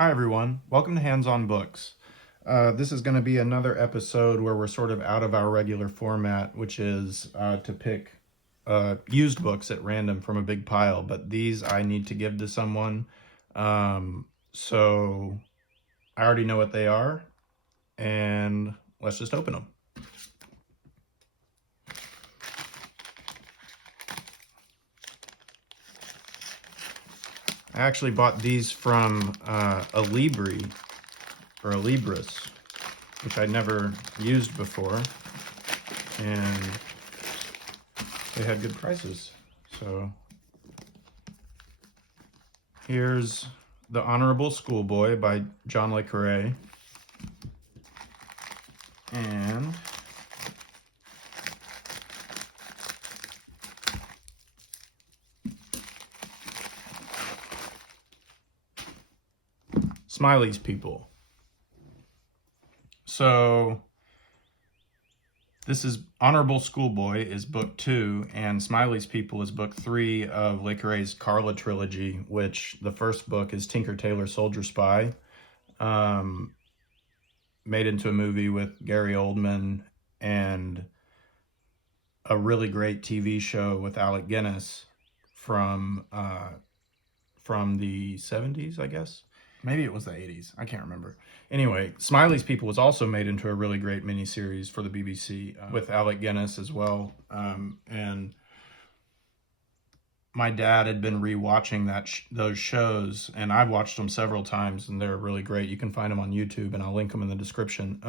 Hi everyone, welcome to Hands on Books. This is going to be another episode where we're sort of out of our regular format, which is to pick used books at random from a big pile, but these I need to give to someone. So I already know what they are, and let's just open them. I actually bought these from a Libri, or a Libris, which I'd never used before, and they had good prices. So here's The Honourable Schoolboy by John Le Carré, and Smiley's People. So this is Honourable Schoolboy is book 2, and Smiley's People is book 3 of Le Carré's Karla trilogy, which the first book is Tinker Tailor Soldier Spy, made into a movie with Gary Oldman, and a really great TV show with Alec Guinness from the 70s, I guess. Maybe it was the 80s. I can't remember. Anyway, Smiley's People was also made into a really great miniseries for the BBC with Alec Guinness as well. And my dad had been rewatching those shows, and I've watched them several times, and they're really great. You can find them on YouTube, and I'll link them in the description.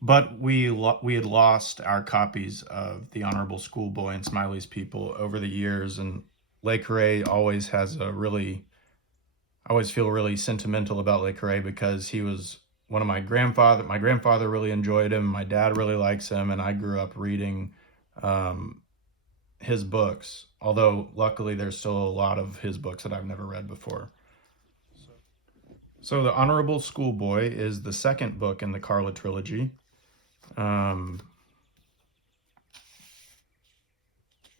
But we had lost our copies of The Honourable Schoolboy and Smiley's People over the years, and Le Carré always has I always feel really sentimental about Le Carré because he was one of my grandfather really enjoyed him, my dad really likes him, and I grew up reading his books, although luckily there's still a lot of his books that I've never read before. So The Honourable Schoolboy is the second book in the Karla trilogy. And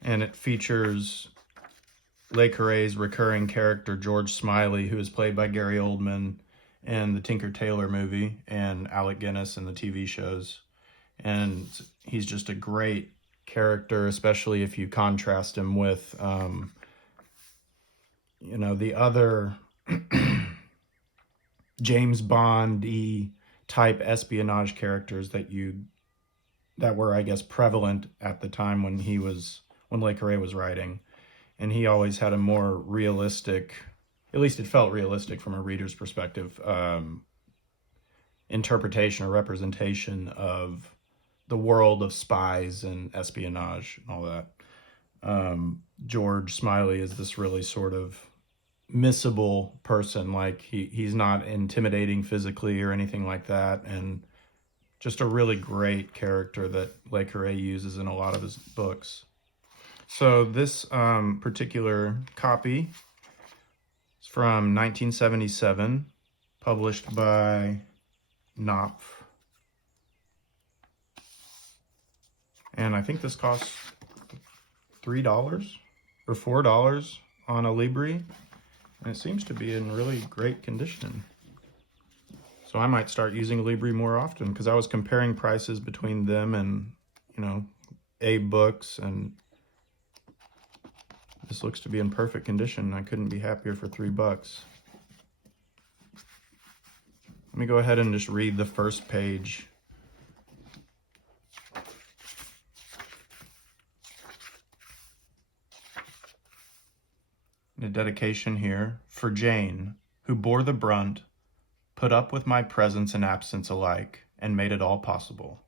it features Le Carré's recurring character, George Smiley, who is played by Gary Oldman in the Tinker Tailor movie and Alec Guinness in the TV shows. And he's just a great character, especially if you contrast him with, the other James Bond-y type espionage characters that were, I guess, prevalent at the time when Le Carré was writing. And he always had a more realistic, at least it felt realistic from a reader's perspective, interpretation or representation of the world of spies and espionage and all that. George Smiley is this really sort of missable person. Like he's not intimidating physically or anything like that, and just a really great character that Le Carré uses in a lot of his books. So this particular copy is from 1977, published by Knopf. And I think this costs $3 or $4 on a Libri. And it seems to be in really great condition. So I might start using Libri more often, because I was comparing prices between them and, HoB books, and this looks to be in perfect condition. I couldn't be happier for $3. Let me go ahead and just read the first page. A dedication here for Jane, who bore the brunt, put up with my presence and absence alike, and made it all possible.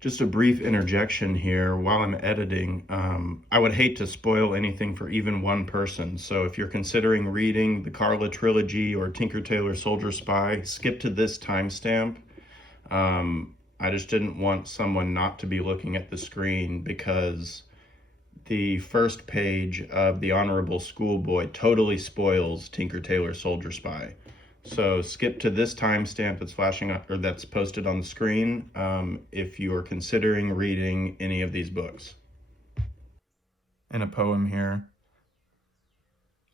Just a brief interjection here. While I'm editing, I would hate to spoil anything for even one person. So if you're considering reading the Karla trilogy or Tinker Tailor Soldier Spy, skip to this timestamp. I just didn't want someone not to be looking at the screen, because the first page of The Honourable Schoolboy totally spoils Tinker Tailor Soldier Spy. So skip to this timestamp that's flashing up, or that's posted on the screen, if you are considering reading any of these books. in a poem here.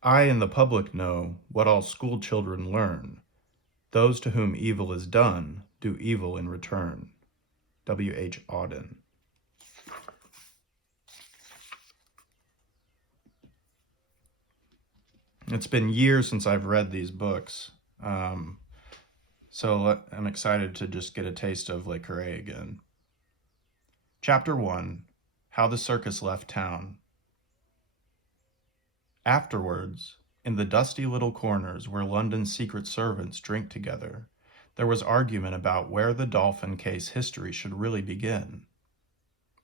I and the public know what all school children learn. Those to whom evil is done do evil in return. W.H. Auden. It's been years since I've read these books, so I'm excited to just get a taste of Le Carré again. Chapter 1, How the Circus Left Town. Afterwards, in the dusty little corners where London's secret servants drink together, there was argument about where the dolphin case history should really begin.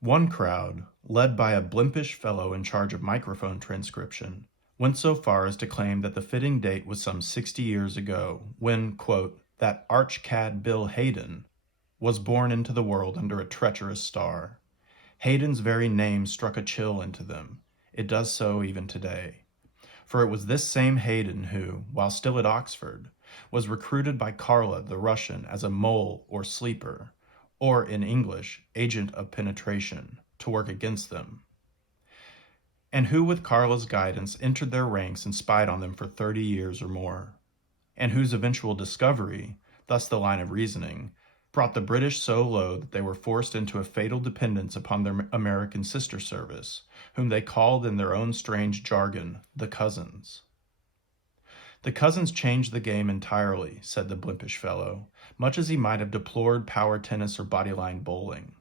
One crowd, led by a blimpish fellow in charge of microphone transcription, went so far as to claim that the fitting date was some 60 years ago, when, quote, that arch-cad Bill Hayden was born into the world under a treacherous star. Hayden's very name struck a chill into them. It does so even today. For it was this same Hayden who, while still at Oxford, was recruited by Karla the Russian as a mole or sleeper, or in English, agent of penetration, to work against them, and who with Karla's guidance entered their ranks and spied on them for 30 years or more, and whose eventual discovery, thus the line of reasoning, brought the British so low that they were forced into a fatal dependence upon their American sister service, whom they called in their own strange jargon, the Cousins. The Cousins changed the game entirely, said the blimpish fellow, much as he might have deplored power tennis or bodyline bowling.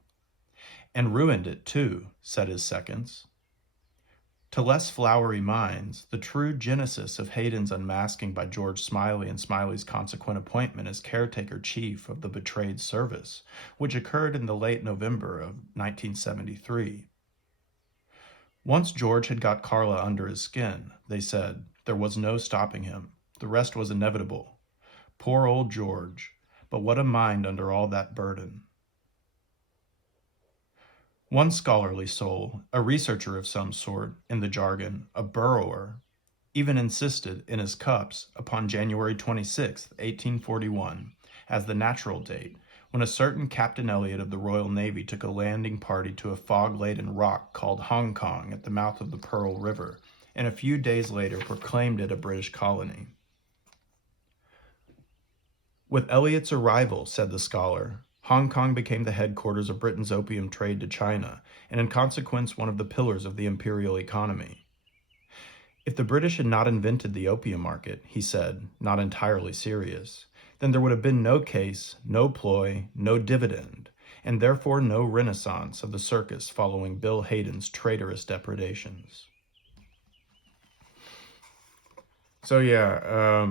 And ruined it, too, said his seconds. To less flowery minds, the true genesis of Hayden's unmasking by George Smiley and Smiley's consequent appointment as caretaker chief of the betrayed service, which occurred in the late November of 1973. Once George had got Karla under his skin, they said, there was no stopping him. The rest was inevitable. Poor old George, but what a mind under all that burden. One scholarly soul, a researcher of some sort, in the jargon, a burrower, even insisted, in his cups, upon January 26, 1841, as the natural date, when a certain Captain Elliot of the Royal Navy took a landing party to a fog-laden rock called Hong Kong at the mouth of the Pearl River, and a few days later proclaimed it a British colony. With Elliot's arrival, said the scholar, Hong Kong became the headquarters of Britain's opium trade to China, and in consequence one of the pillars of the imperial economy. If the British had not invented the opium market, he said, not entirely serious, then there would have been no case, no ploy, no dividend, and therefore no renaissance of the circus following Bill Hayden's traitorous depredations. So yeah,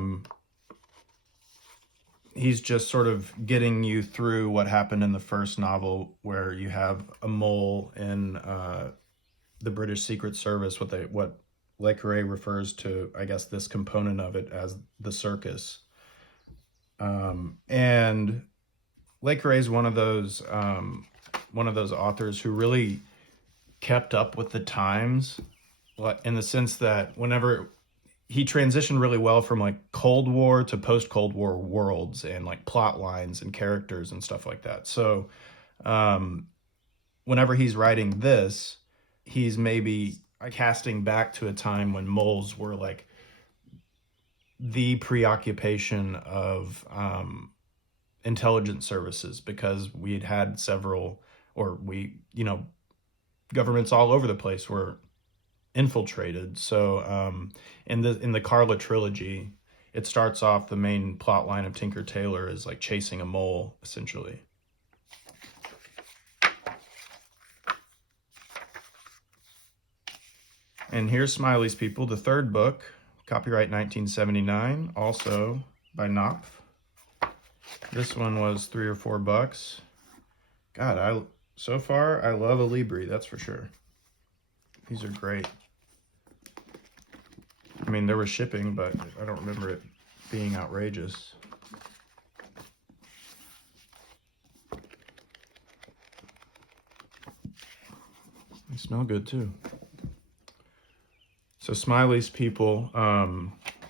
he's just sort of getting you through what happened in the first novel, where you have a mole in the British Secret Service, what Le Carré refers to, I guess, this component of it as the circus. And Le Carré is one of those authors who really kept up with the times, in the sense that whenever he transitioned really well from like Cold War to post-Cold War worlds and like plot lines and characters and stuff like that. So whenever he's writing this, he's maybe casting back to a time when moles were like the preoccupation of intelligence services, because we'd had several, or governments all over the place were infiltrated. So in the Karla trilogy, it starts off, the main plot line of Tinker Tailor is like chasing a mole, essentially. And here's Smiley's People, the third book, copyright 1979, also by Knopf. This one was $3 or $4. God, so far I love a Libri, that's for sure. These are great. I mean, there was shipping, but I don't remember it being outrageous. They smell good too. So Smiley's People,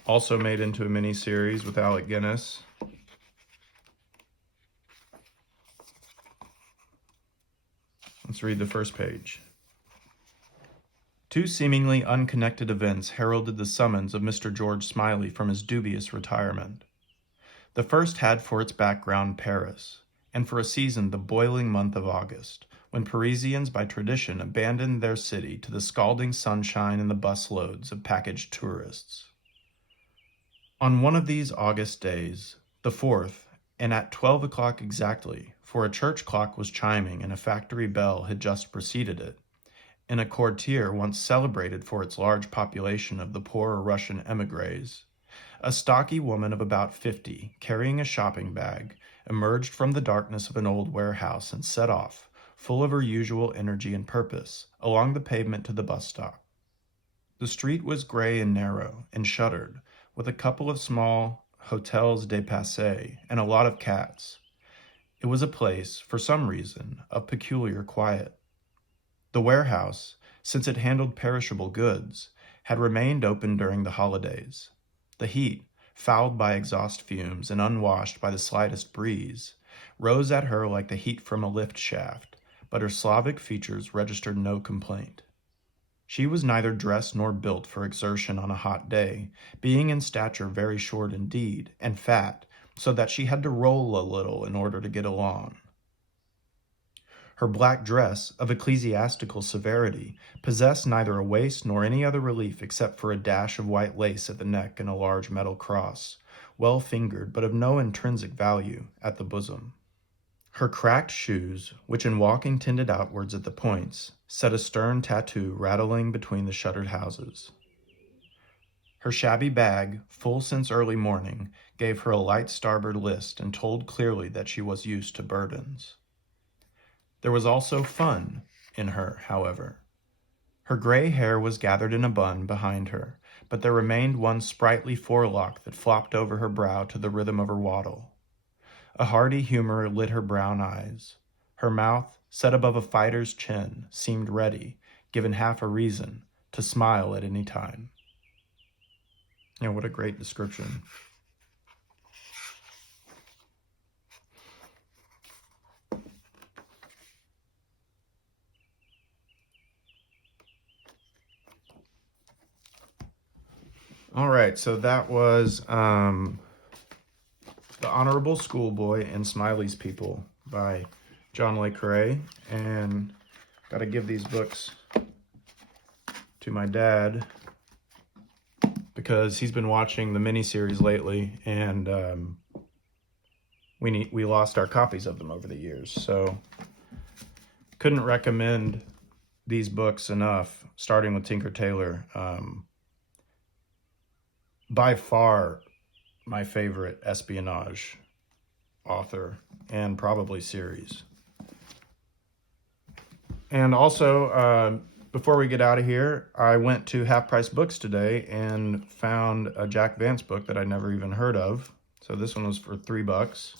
also made into a mini-series with Alec Guinness. Let's read the first page. Two seemingly unconnected events heralded the summons of Mr. George Smiley from his dubious retirement. The first had for its background Paris, and for a season the boiling month of August, when Parisians by tradition abandoned their city to the scalding sunshine and the busloads of packaged tourists. On one of these August days, the 4th, and at 12 o'clock exactly, for a church clock was chiming and a factory bell had just preceded it, in a quartier once celebrated for its large population of the poorer Russian émigrés, a stocky woman of about 50, carrying a shopping bag, emerged from the darkness of an old warehouse and set off, full of her usual energy and purpose, along the pavement to the bus stop. The street was gray and narrow and shuttered, with a couple of small hotels de passé and a lot of cats. It was a place, for some reason, of peculiar quiet. The warehouse, since it handled perishable goods, had remained open during the holidays. The heat, fouled by exhaust fumes and unwashed by the slightest breeze, rose at her like the heat from a lift shaft, but her Slavic features registered no complaint. She was neither dressed nor built for exertion on a hot day, being in stature very short indeed, and fat, so that she had to roll a little in order to get along. Her black dress, of ecclesiastical severity, possessed neither a waist nor any other relief except for a dash of white lace at the neck and a large metal cross, well fingered but of no intrinsic value, at the bosom. Her cracked shoes, which in walking tended outwards at the points, set a stern tattoo rattling between the shuttered houses. Her shabby bag, full since early morning, gave her a light starboard list and told clearly that she was used to burdens. There was also fun in her, however. Her gray hair was gathered in a bun behind her, but there remained one sprightly forelock that flopped over her brow to the rhythm of her waddle. A hearty humor lit her brown eyes. Her mouth, set above a fighter's chin, seemed ready, given half a reason, to smile at any time. What a great description. All right, so that was The Honourable Schoolboy and Smiley's People by John Le Carré. And got to give these books to my dad because he's been watching the miniseries lately, and we lost our copies of them over the years. So couldn't recommend these books enough, starting with Tinker Tailor. By far my favorite espionage author and probably series. And also, before we get out of here, I went to Half Price Books today and found a Jack Vance book that I'd never even heard of. So this one was for $3.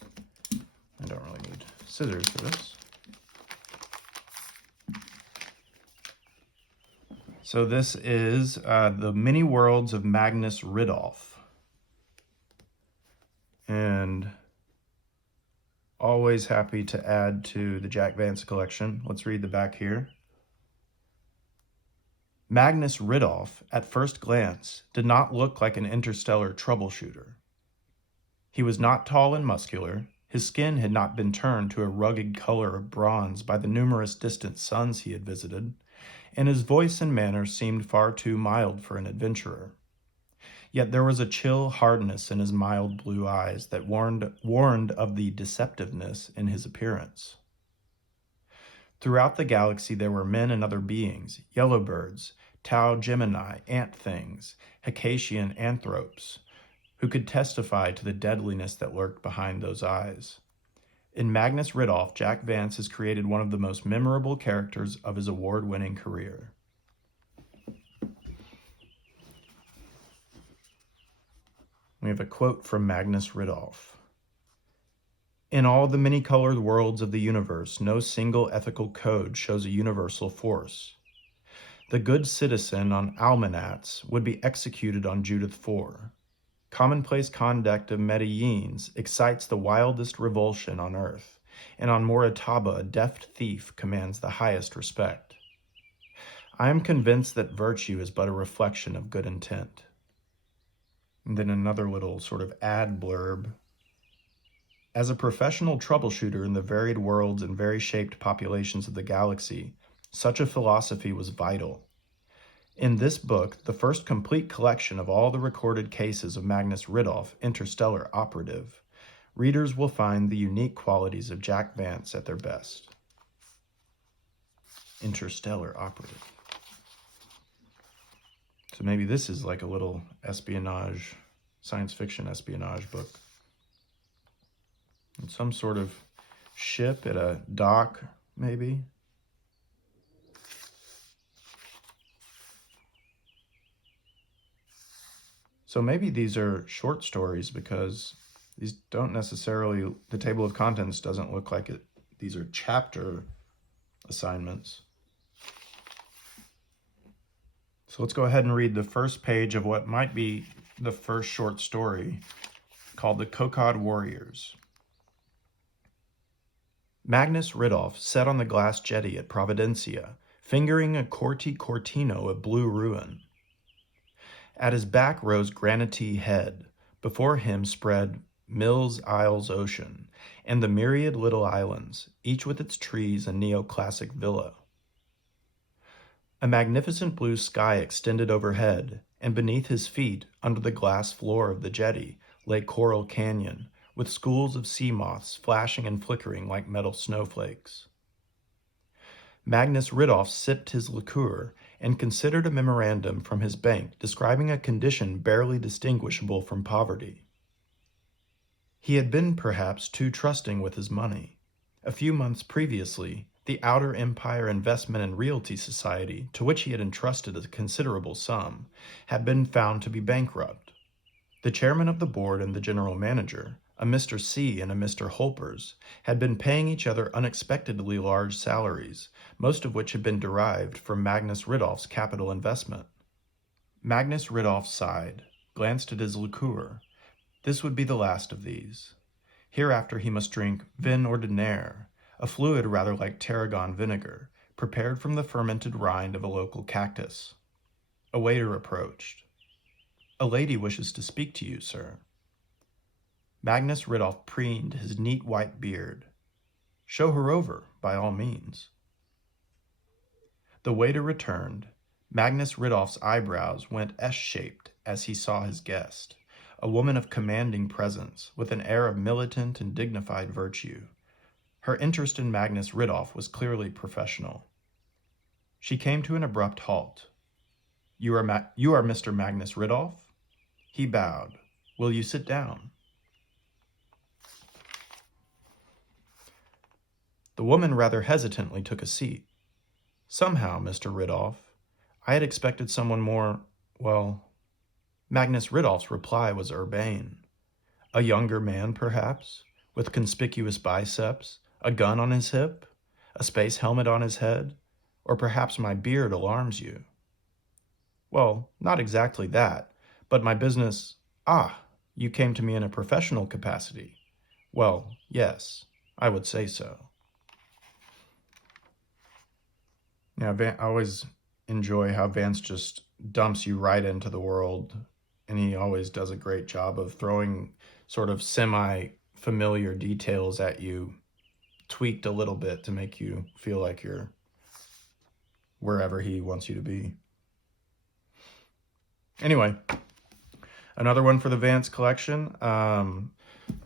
I don't really need scissors for this. So this is The Many Worlds of Magnus Ridolph. And always happy to add to the Jack Vance collection. Let's read the back here. Magnus Ridolph, at first glance, did not look like an interstellar troubleshooter. He was not tall and muscular. His skin had not been turned to a rugged color of bronze by the numerous distant suns he had visited, and his voice and manner seemed far too mild for an adventurer. Yet there was a chill hardness in his mild blue eyes that warned of the deceptiveness in his appearance. Throughout the galaxy there were men and other beings, yellowbirds, Tau Gemini, ant things, Hecatian anthropes, who could testify to the deadliness that lurked behind those eyes. In Magnus Ridolph, Jack Vance has created one of the most memorable characters of his award-winning career. We have a quote from Magnus Ridolph. In all the many-colored worlds of the universe, no single ethical code shows a universal force. The good citizen on Almanats would be executed on Judith IV. Commonplace conduct of Medellins excites the wildest revulsion on earth, and on Moritaba a deft thief commands the highest respect. I am convinced that virtue is but a reflection of good intent. And then another little sort of ad blurb. As a professional troubleshooter in the varied worlds and very-shaped populations of the galaxy, such a philosophy was vital. In this book, the first complete collection of all the recorded cases of Magnus Ridolph, interstellar operative, readers will find the unique qualities of Jack Vance at their best. Interstellar operative. So maybe this is like a little espionage, science fiction espionage book. And some sort of ship at a dock, maybe. So maybe these are short stories because these don't necessarily, the table of contents doesn't look like it. These are chapter assignments. So let's go ahead and read the first page of what might be the first short story called The Cocod Warriors. Magnus Ridolph sat on the glass jetty at Providencia, fingering a Corti Cortino of blue ruin. At his back rose Granite Head. Before him spread Mills Isles Ocean, and the myriad little islands, each with its trees and neoclassic villa. A magnificent blue sky extended overhead, and beneath his feet, under the glass floor of the jetty, lay Coral Canyon, with schools of sea moths flashing and flickering like metal snowflakes. Magnus Ridolph sipped his liqueur and considered a memorandum from his bank describing a condition barely distinguishable from poverty. He had been perhaps too trusting with his money. A few months previously, the Outer Empire Investment and Realty Society, to which he had entrusted a considerable sum, had been found to be bankrupt. The chairman of the board and the general manager, a Mr. C and a Mr. Holpers, had been paying each other unexpectedly large salaries, most of which had been derived from Magnus Ridolph's capital investment. Magnus Ridolph sighed, glanced at his liqueur. This would be the last of these. Hereafter he must drink vin ordinaire, a fluid rather like tarragon vinegar, prepared from the fermented rind of a local cactus. A waiter approached. "A lady wishes to speak to you, sir." Magnus Ridolph preened his neat white beard. "Show her over, by all means." The waiter returned. Magnus Ridolph's eyebrows went S-shaped as he saw his guest, a woman of commanding presence, with an air of militant and dignified virtue. Her interest in Magnus Ridolph was clearly professional. She came to an abrupt halt. You are Mr. Magnus Ridolph?" He bowed. "Will you sit down?" The woman rather hesitantly took a seat. "Somehow, Mr. Ridolph, I had expected someone more, well..." Magnus Ridolph's reply was urbane. "A younger man, perhaps, with conspicuous biceps, a gun on his hip, a space helmet on his head, or perhaps my beard alarms you." "Well, not exactly that, but my business..." "Ah, you came to me in a professional capacity." "Well, yes, I would say so." Yeah, I always enjoy how Vance just dumps you right into the world, and he always does a great job of throwing sort of semi-familiar details at you, tweaked a little bit to make you feel like you're wherever he wants you to be. Anyway, another one for the Vance collection.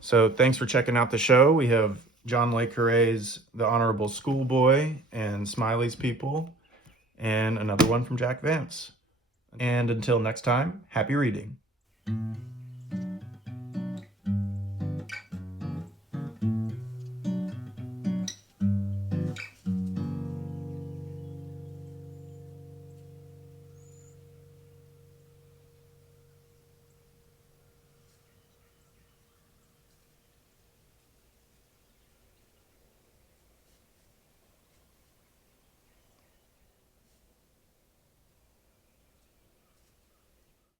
So thanks for checking out the show. We have John Le Carré's The Honourable Schoolboy and Smiley's People, and another one from Jack Vance. And until next time, happy reading.